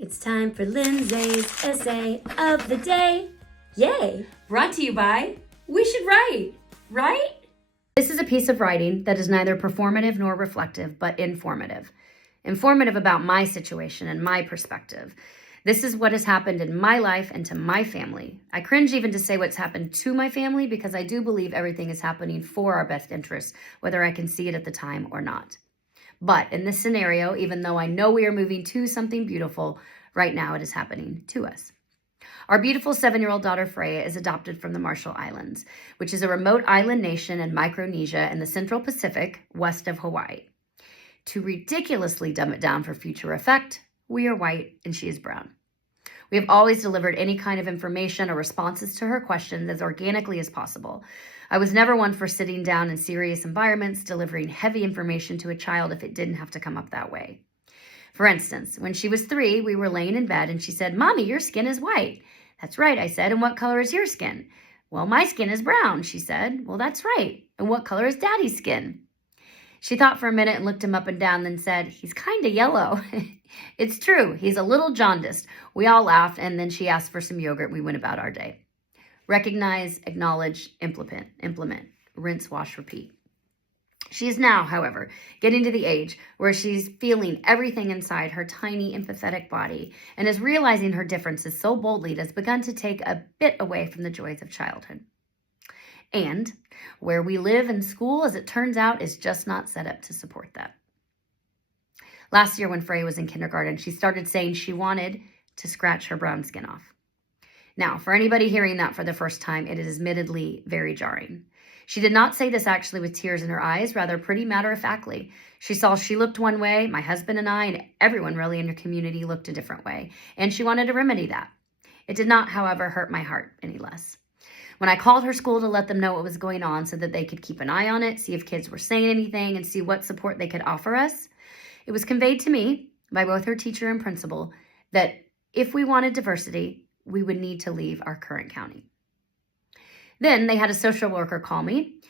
It's time for Lindsay's essay of the day. Yay! Brought to you by We Should Write, right? This is a piece of writing that is neither performative nor reflective, but informative. Informative about my situation and my perspective. This is what has happened in my life and to my family. I cringe even to say what's happened to my family because I do believe everything is happening for our best interests, whether I can see it at the time or not. But in this scenario, even though I know we are moving to something beautiful, right now it is happening to us. Our beautiful 7-year-old daughter, Freya, is adopted from the Marshall Islands, which is a remote island nation in Micronesia in the Central Pacific, west of Hawaii. To ridiculously dumb it down for future effect, we are white and she is brown. We have always delivered any kind of information or responses to her questions as organically as possible. I was never one for sitting down in serious environments, delivering heavy information to a child if it didn't have to come up that way. For instance, when she was 3, we were laying in bed and she said, "Mommy, your skin is white." "That's right," I said. "And what color is your skin?" "Well, my skin is brown," she said. "Well, that's right. And what color is Daddy's skin?" She thought for a minute and looked him up and down, then said, "He's kind of yellow." It's true. He's a little jaundiced. We all laughed, and then she asked for some yogurt. We went about our day. Recognize, acknowledge, implement, rinse, wash, repeat. She is now, however, getting to the age where she's feeling everything inside her tiny, empathetic body and is realizing her differences so boldly it has begun to take a bit away from the joys of childhood. And where we live and school, as it turns out, is just not set up to support that. Last year when Freya was in kindergarten, she started saying she wanted to scratch her brown skin off. Now, for anybody hearing that for the first time, it is admittedly very jarring. She did not say this actually with tears in her eyes, rather pretty matter-of-factly. She saw she looked one way, my husband and I, and everyone really in her community looked a different way, and she wanted to remedy that. It did not, however, hurt my heart any less. When I called her school to let them know what was going on so that they could keep an eye on it, see if kids were saying anything, and see what support they could offer us, it was conveyed to me by both her teacher and principal that if we wanted diversity, we would need to leave our current county. Then they had a social worker call me,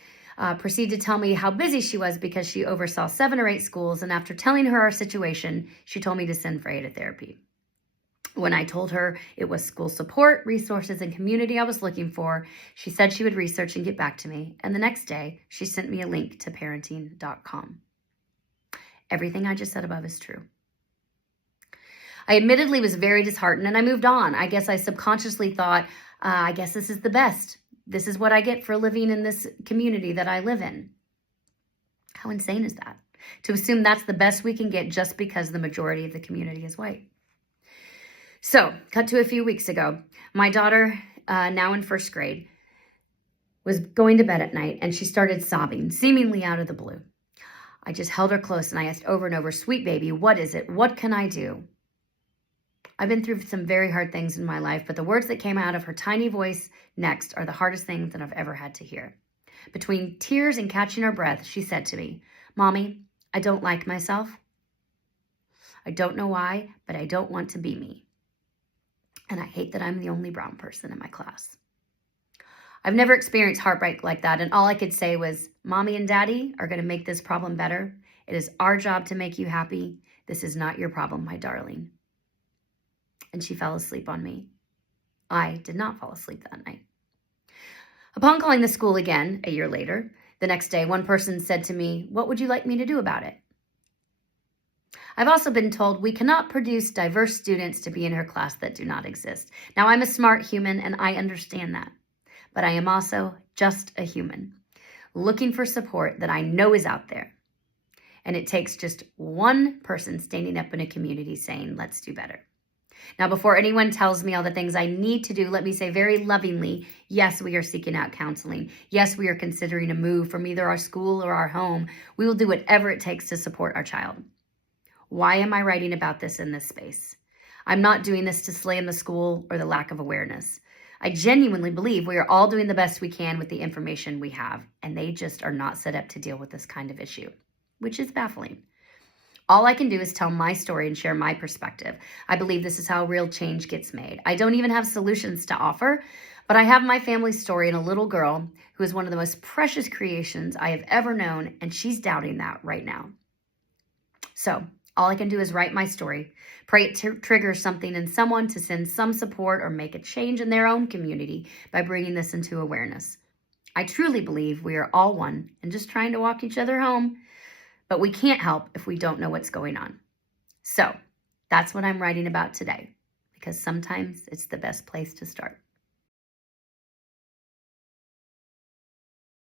proceed to tell me how busy she was because she oversaw 7 or 8 schools, and after telling her our situation, she told me to send Freya to therapy. When I told her it was school support, resources, and community I was looking for, she said she would research and get back to me, and the next day, she sent me a link to parenting.com. Everything I just said above is true. I admittedly was very disheartened and I moved on. I guess I subconsciously thought, I guess this is the best. This is what I get for living in this community that I live in. How insane is that? To assume that's the best we can get just because the majority of the community is white. So, cut to a few weeks ago, my daughter, now in 1st grade, was going to bed at night and she started sobbing, seemingly out of the blue. I just held her close and I asked over and over, "Sweet baby, what is it? What can I do?" I've been through some very hard things in my life, but the words that came out of her tiny voice next are the hardest things that I've ever had to hear. Between tears and catching her breath, she said to me, "Mommy, I don't like myself. I don't know why, but I don't want to be me. And I hate that I'm the only brown person in my class." I've never experienced heartbreak like that, and all I could say was, "Mommy and Daddy are going to make this problem better. It is our job to make you happy. This is not your problem, my darling." And she fell asleep on me. I did not fall asleep that night. Upon calling the school again, a year later, the next day, one person said to me, "What would you like me to do about it?" I've also been told we cannot produce diverse students to be in her class that do not exist. Now, I'm a smart human and I understand that, but I am also just a human looking for support that I know is out there. And it takes just one person standing up in a community saying, "Let's do better." Now, before anyone tells me all the things I need to do, let me say very lovingly, yes, we are seeking out counseling. Yes, we are considering a move from either our school or our home. We will do whatever it takes to support our child. Why am I writing about this in this space? I'm not doing this to slam the school or the lack of awareness. I genuinely believe we are all doing the best we can with the information we have, and they just are not set up to deal with this kind of issue, which is baffling. All I can do is tell my story and share my perspective. I believe this is how real change gets made. I don't even have solutions to offer, but I have my family's story and a little girl who is one of the most precious creations I have ever known, and she's doubting that right now. So All I can do is write my story, pray it triggers something in someone to send some support or make a change in their own community by bringing this into awareness. I truly believe we are all one and just trying to walk each other home, but we can't help if we don't know what's going on. So that's what I'm writing about today, because sometimes it's the best place to start.